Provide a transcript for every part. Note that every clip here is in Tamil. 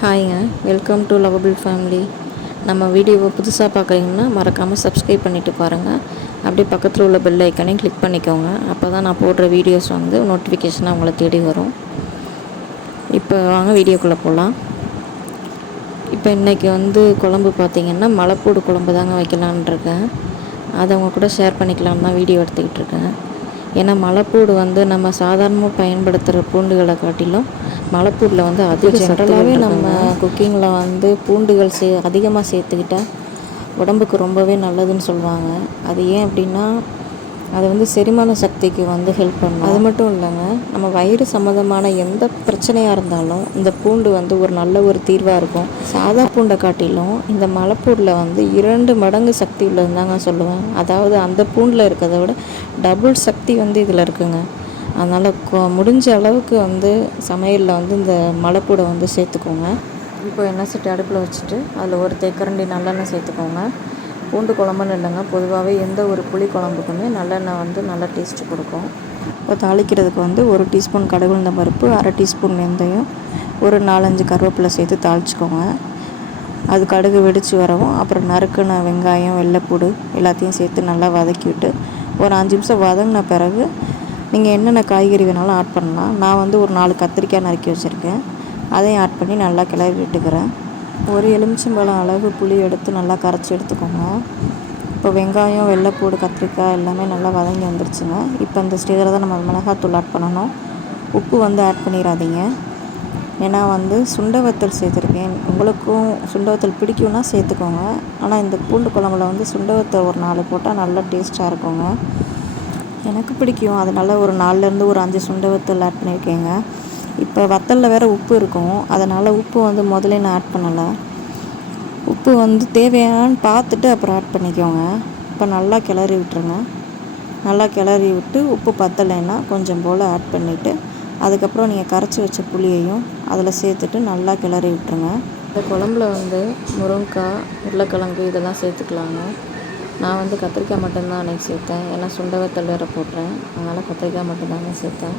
ஹாய்ங்க. வெல்கம் டு லவபிள் ஃபேமிலி நம்ம வீடியோவை புதுசாக பார்க்குறீங்கன்னா மறக்காமல் சப்ஸ்கிரைப் பண்ணிவிட்டு பாருங்கள் அப்படியே பக்கத்தில் உள்ள பெல் ஐக்கனையும் கிளிக் பண்ணிக்கோங்க. அப்போ தான் நான் போடுற வீடியோஸ் வந்து நோட்டிஃபிகேஷனாக உங்களை தேடி வரும். இப்போ வாங்க வீடியோக்குள்ளே போகலாம் இப்போ இன்றைக்கி வந்து குழம்பு பார்த்திங்கன்னா மலைப்பூடு குழம்பு தாங்க வைக்கலான் இருக்கேன். அதை அவங்க கூட ஷேர் பண்ணிக்கலான்னு தான் வீடியோ எடுத்துக்கிட்டு இருக்கேன். ஏன்னா மலைப்பூடு வந்து நம்ம சாதாரணமாக பயன்படுத்துகிற பூண்டுகளை காட்டிலும் மலைப்பூடில் வந்து அதிக ஜென்ரலாகவே நம்ம குக்கிங்கில் வந்து பூண்டுகள் சே அதிகமாக சேர்த்துக்கிட்டால் உடம்புக்கு ரொம்பவே நல்லதுன்னு சொல்லுவாங்க. அது ஏன் அப்படின்னா அது வந்து செரிமான சக்திக்கு வந்து ஹெல்ப் பண்ணும். அது மட்டும் இல்லைங்க நம்ம வயிறு சம்மந்தமான எந்த பிரச்சனையாக இருந்தாலும் இந்த பூண்டு வந்து ஒரு நல்ல ஒரு தீர்வாக இருக்கும். சாதா பூண்டை காட்டிலும் இந்த மலைப்பூண்டில் வந்து இரண்டு மடங்கு சக்தி உள்ளதுன்னு தாங்க சொல்லுவேன். அதாவது அந்த பூண்டில் இருக்கிறத விட டபுள் சக்தி வந்து இதில் இருக்குங்க. அதனால் முடிஞ்ச அளவுக்கு வந்து சமையலில் வந்து இந்த மலைப்பூடை வந்து சேர்த்துக்கோங்க. இப்போ எண்ணெய் சட்டி அடுப்பில் வச்சுட்டு அதில் ஒரு தேக்கரண்டி நல்லெண்ணெய் சேர்த்துக்கோங்க. பூண்டு குழம்புன்னு இல்லைங்க. பொதுவாகவே எந்த ஒரு புளி குழம்புக்குமே நல்லெண்ணெய் வந்து நல்லா டேஸ்ட்டு கொடுக்கும். இப்போ தாளிக்கிறதுக்கு வந்து ஒரு டீஸ்பூன் கடுகுந்த பருப்பு அரை டீஸ்பூன் வெந்தயம் ஒரு நாலஞ்சு கருவேப்பிலை சேர்த்து தாளிச்சிக்கோங்க. அது கடுகு வெடித்து வரவும் அப்புறம் நறுக்குன வெங்காயம் வெள்ளைப்பூடு எல்லாத்தையும் சேர்த்து நல்லா வதக்கி விட்டு ஒரு அஞ்சு நிமிஷம் வதங்கின பிறகு நீங்கள் என்னென்ன காய்கறி வேணாலும் ஆட் பண்ணலாம். நான் வந்து ஒரு நாலு கத்திரிக்காய் நறுக்கி வச்சுருக்கேன். அதையும் ஆட் பண்ணி நல்லா கிளறி விட்டுக்கிறேன். ஒரு எலுமிச்சம்பழம் அளவு புளி எடுத்து நல்லா கரைச்சி எடுத்துக்கோங்க. இப்போ வெங்காயம் வெள்ளைப்பூடு கத்திரிக்காய் எல்லாமே நல்லா வதங்கி வந்துருச்சுங்க. இப்போ இந்த ஸ்டேஜில் தான் நம்ம மிளகாத்தூள் ஆட் பண்ணணும். உப்பு வந்து ஆட் பண்ணிடாதீங்க. ஏன்னா வந்து சுண்டவத்தல் சேர்த்துருக்கேன். உங்களுக்கும் சுண்டவத்தல் பிடிக்கும்னா சேர்த்துக்கோங்க. ஆனால் இந்த பூண்டு குழம்புல வந்து சுண்டவத்தல் ஒரு நாலு போட்டால் நல்லா டேஸ்ட்டாக இருக்குங்க. எனக்கு பிடிக்கும். அதனால் ஒரு நாலுலேருந்து ஒரு அஞ்சு சுண்டவத்தல் ஆட் பண்ணியிருக்கேங்க. இப்போ வத்தலில் வேறு உப்பு இருக்கும். அதனால் உப்பு வந்து முதல்ல நான் ஆட் பண்ணலை. உப்பு வந்து தேவையானு பார்த்துட்டு அப்புறம் ஆட் பண்ணிக்கோங்க. இப்போ நல்லா கிளறி விட்டுருங்க. நல்லா கிளறி விட்டு உப்பு பத்தலைன்னா கொஞ்சம் போல் ஆட் பண்ணிவிட்டு அதுக்கப்புறம் நீங்கள் கரைச்சி வச்ச புளியையும் அதில் சேர்த்துட்டு நல்லா கிளறி விட்டுருங்க. இந்த குழம்புல வந்து முருங்கைக்காய் உருளைக்கிழங்கு இதெல்லாம் சேர்த்துக்கலாங்க. நான் வந்து கத்திரிக்காய் மட்டும்தான் அன்றைக்கி சேர்த்தேன். ஏன்னா சுண்டவத்தல் வேறு போட்டேன். அதனால் கத்திரிக்காய் மட்டும்தாங்க சேர்த்தேன்.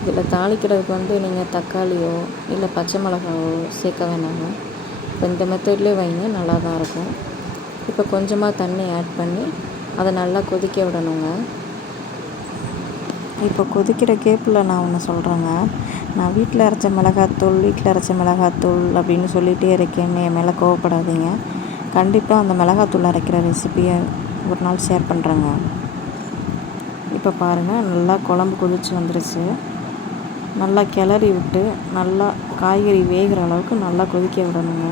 இதில் தாளிக்கிறதுக்கு வந்து நீங்கள் தக்காளியோ இல்லை பச்சை மிளகாவோ சேர்க்க வேணாங்க. இப்போ இந்த மெத்தட்லேயே வைங்க நல்லா தான் இருக்கும். இப்போ கொஞ்சமாக தண்ணி ஆட் பண்ணி அதை நல்லா கொதிக்க விடணுங்க. இப்போ கொதிக்கிற கேப்பில் நான் ஒன்று சொல்கிறேங்க நான் வீட்டில் அரைச்ச மிளகாத்தூள் வீட்டில் அரைச்ச மிளகாத்தூள் அப்படின்னு சொல்லிகிட்டே இருக்கேன்னு என் மேலே கோவப்படாதீங்க. கண்டிப்பாக அந்த மிளகாத்தூள் அரைக்கிற ரெசிப்பியை ஒரு நாள் ஷேர் பண்ணுறேங்க இப்போ பாருங்கள் நல்லா குழம்பு கொதிச்சு வந்துருச்சு. நல்லா கிளறி விட்டு நல்லா காய்கறி வேகிற அளவுக்கு நல்லா கொதிக்க விடணுங்க.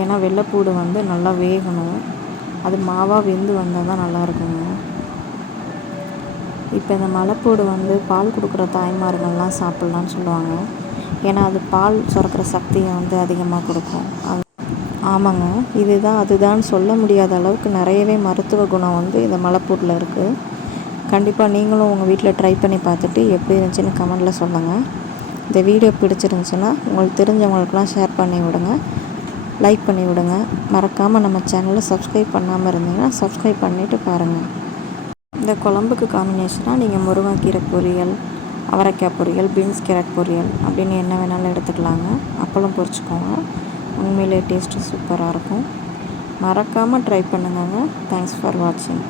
ஏன்னா வெள்ளைப்பூடு வந்து நல்லா வேகணும். அது மாவாக வெந்து வந்தால் தான் நல்லா இருக்குங்க. இப்போ இந்த மலைப்பூடு வந்து பால் கொடுக்குற தாய்மார்கள்லாம் சாப்பிட்லான்னு சொல்லுவாங்க. ஏன்னா அது பால் சுரக்கிற சக்தியை வந்து அதிகமாக கொடுக்கும். அது ஆமாங்க. இதுதான் அதுதான் சொல்ல முடியாத அளவுக்கு நிறையவே மருத்துவ குணம் வந்து இந்த மலைப்பூட்டில் இருக்குது கண்டிப்பாக நீங்களும் உங்கள் வீட்டில் ட்ரை பண்ணி பார்த்துட்டு எப்படி இருந்துச்சுன்னு கமெண்டில் சொல்லுங்கள் இந்த வீடியோ பிடிச்சிருந்துச்சுன்னா உங்களுக்கு தெரிஞ்சவங்களுக்கெல்லாம் ஷேர் பண்ணி விடுங்க. லைக் பண்ணி விடுங்க. மறக்காமல் நம்ம சேனலை சப்ஸ்கிரைப் பண்ணாமல் இருந்தீங்கன்னா சப்ஸ்கிரைப் பண்ணிவிட்டு பாருங்கள் இந்த குழம்புக்கு காம்பினேஷனாக நீங்கள் முருங்கைக்கீரை பொரியல் அவரைக்காய் பொரியல் பீன்ஸ் கேரட் பொரியல் அப்படின்னு என்ன வேணாலும் எடுத்துக்கலாங்க. அப்பளம் பொரிச்சுக்கோங்க. உண்மையிலே டேஸ்ட்டு சூப்பராக இருக்கும். மறக்காமல் ட்ரை பண்ணுங்க தேங்க்ஸ் ஃபார் வாட்சிங்